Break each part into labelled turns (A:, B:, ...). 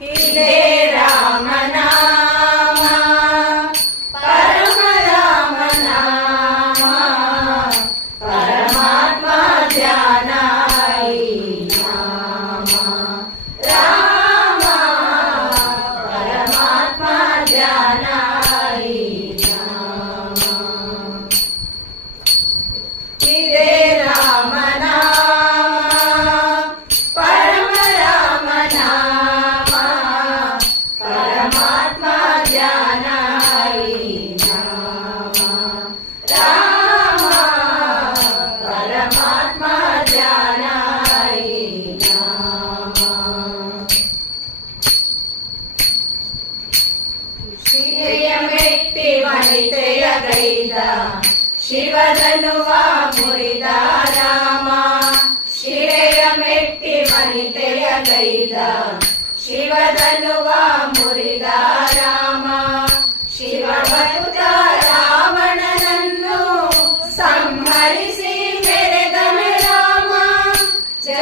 A: Amen. ಶಿವದನುವ ಮುರಿದ ರಾಮ ಶಿರೆಯ ಮೆಟ್ಟಿ ಮನಿತೆಯ ಗೈದ ಶಿವದನುವ ಮುರಿದ ರಾಮ ಶಿವವನುದ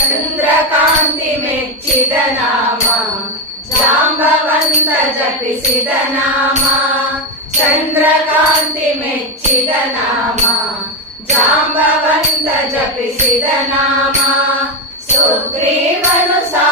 A: ಚಂದ್ರಕಾಂತಿ ಮೆಚ್ಚಿದ ನಾಮ ಜಾಂಬವಂತ ಜಪಿಸಿದ ನಾಮ ಚಂದ್ರಕಾಂತಿ ಮೆಚ್ಚಿದ ನಾಮ ಜಾಂಬವಂತ ಜಪಿಸಿದ ನಾಮ ಸುಗ್ರೀವನು ಸಾ